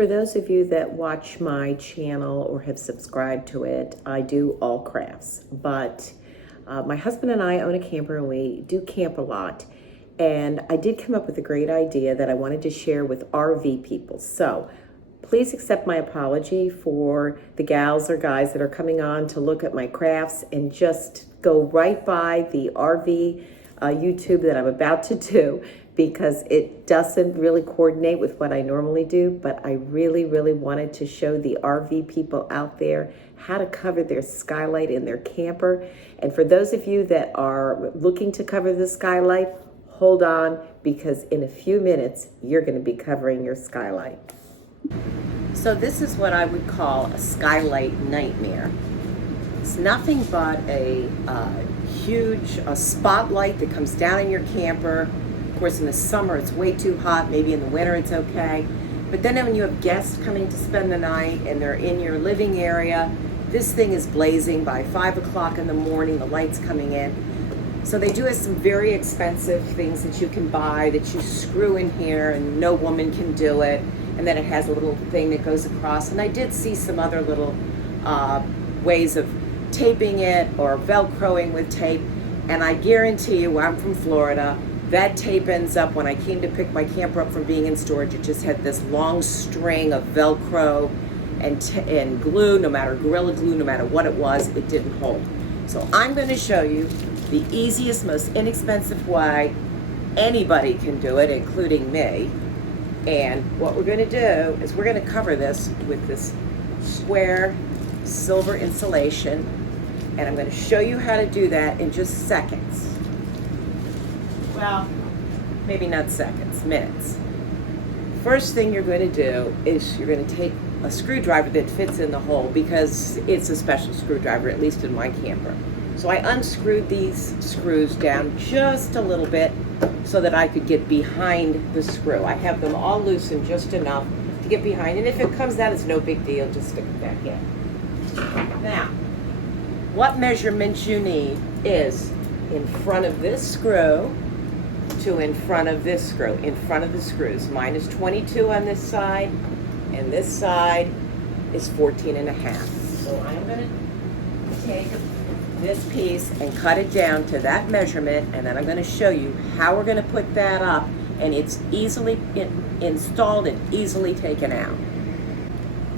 For those of you that watch my channel or have subscribed to it, I do all crafts, but my husband and I own a camper and we do camp a lot. And I did come up with a great idea that I wanted to share with RV people. So please accept my apology for the gals or guys that are coming on to look at my crafts and just go right by the RV YouTube that I'm about to do, because it doesn't really coordinate with what I normally do. But I really wanted to show the RV people out there how to cover their skylight in their camper. And for those of you that are looking to cover the skylight, hold on, because in a few minutes, you're gonna be covering your skylight. So this is what I would call a skylight nightmare. It's nothing but a huge spotlight that comes down in your camper. Of course, in the summer, it's way too hot. Maybe in the winter, it's okay. But then when you have guests coming to spend the night and they're in your living area, this thing is blazing by 5 o'clock in the morning, the light's coming in. So they do have some very expensive things that you can buy that you screw in here and no woman can do it. And then it has a little thing that goes across. And I did see some other little ways of taping it or Velcroing with tape. And I guarantee you, I'm from Florida, that tape ends up, when I came to pick my camper up from being in storage, it just had this long string of Velcro and glue, no matter Gorilla Glue, no matter what it was, it didn't hold. So I'm going to show you the easiest, most inexpensive way anybody can do it, including me. And what we're going to do is we're going to cover this with this square silver insulation, and I'm going to show you how to do that in just seconds. Well, maybe not seconds, minutes. First thing you're going to do is you're going to take a screwdriver that fits in the hole, because it's a special screwdriver, at least in my camper. So I unscrewed these screws down just a little bit so that I could get behind the screw. I have them all loosened just enough to get behind, and if it comes out, it's no big deal, just stick it back in. Now, what measurements you need is in front of this screw to in front of this screw, in front of the screws. Mine is 22 on this side, and this side is 14 and a half. So I'm going to take this piece and cut it down to that measurement, and then I'm going to show you how we're going to put that up, and it's easily installed and easily taken out.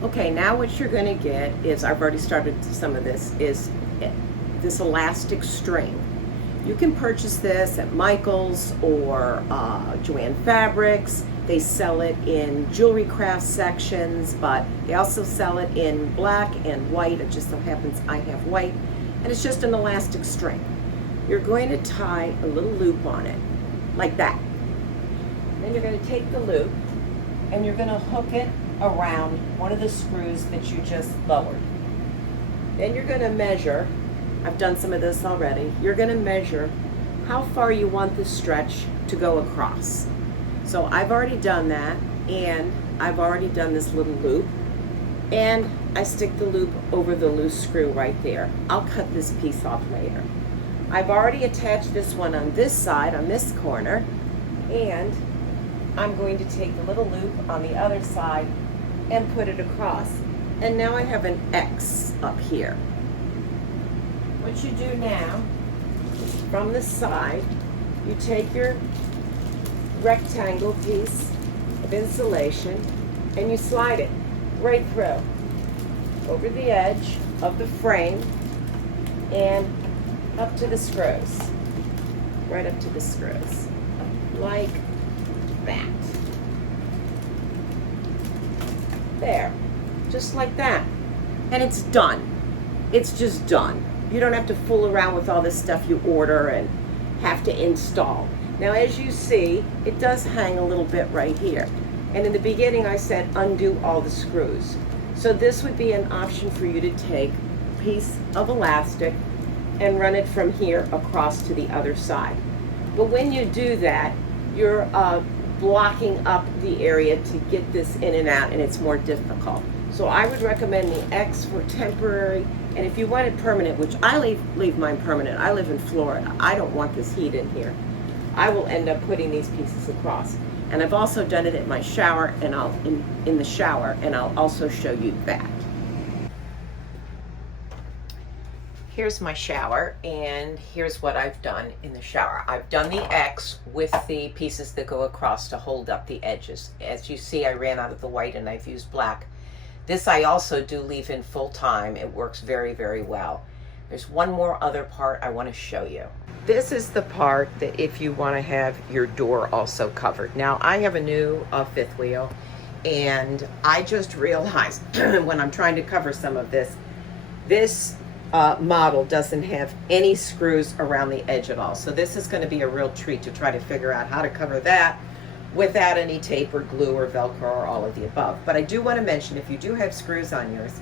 Okay, now what you're going to get is, I've already started some of this, is this elastic string. You can purchase this at Michael's or Joann Fabrics. They sell it in jewelry craft sections, but they also sell it in black and white. It just so happens I have white. And it's just an elastic string. You're going to tie a little loop on it, like that. Then you're going to take the loop and you're going to hook it around one of the screws that you just lowered. Then you're going to measure, I've done some of this already, you're going to measure how far you want the stretch to go across. So I've already done that, and I've already done this little loop, and I stick the loop over the loose screw right there. I'll cut this piece off later. I've already attached this one on this side, on this corner, and I'm going to take the little loop on the other side and put it across. And now I have an X up here. What you do now, from the side, you take your rectangle piece of insulation and you slide it right through, over the edge of the frame and up to the screws, right up to the screws, like that. There, just like that. And it's done. It's just done. You don't have to fool around with all this stuff you order and have to install. Now, as you see, it does hang a little bit right here. And in the beginning, I said undo all the screws. So this would be an option for you to take a piece of elastic and run it from here across to the other side. But when you do that, you're blocking up the area to get this in and out, and it's more difficult. So I would recommend the X for temporary, and if you want it permanent, which I leave mine permanent. I live in Florida. I don't want this heat in here. I will end up putting these pieces across. And I've also done it in my shower, and in the shower, and I'll also show you that. Here's my shower, and here's what I've done in the shower. I've done the X with the pieces that go across to hold up the edges. As you see, I ran out of the white and I've used black. This I also do leave in full time. It works very, very well. There's one more other part I want to show you. This is the part that if you want to have your door also covered. Now, I have a new fifth wheel, and I just realized when I'm trying to cover some of this, this model doesn't have any screws around the edge at all. So this is going to be a real treat to try to figure out how to cover that without any tape or glue or Velcro or all of the above. But I do want to mention, if you do have screws on yours,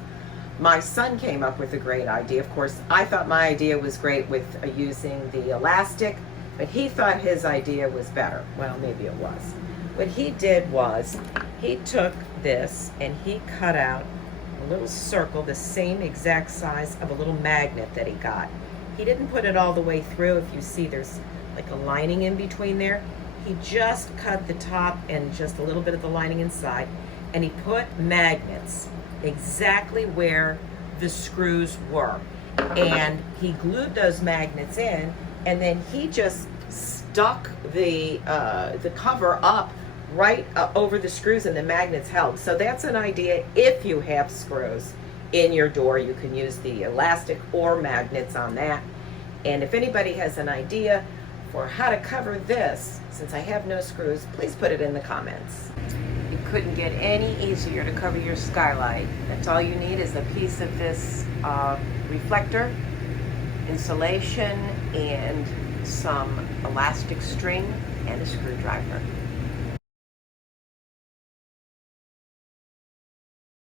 my son came up with a great idea. Of course, I thought my idea was great with using the elastic, but he thought his idea was better. Well, maybe it was. What he did was, he took this and he cut out a little circle, the same exact size of a little magnet that he got. He didn't put it all the way through. If you see, there's like a lining in between there. He just cut the top and just a little bit of the lining inside, and he put magnets exactly where the screws were. And he glued those magnets in, and then he just stuck the cover up right over the screws, and the magnets held. So that's an idea. If you have screws in your door, you can use the elastic or magnets on that. And if anybody has an idea for how to cover this, since I have no screws, please put it in the comments. You couldn't get any easier to cover your skylight. That's all you need is a piece of this reflector, insulation, and some elastic string, and a screwdriver.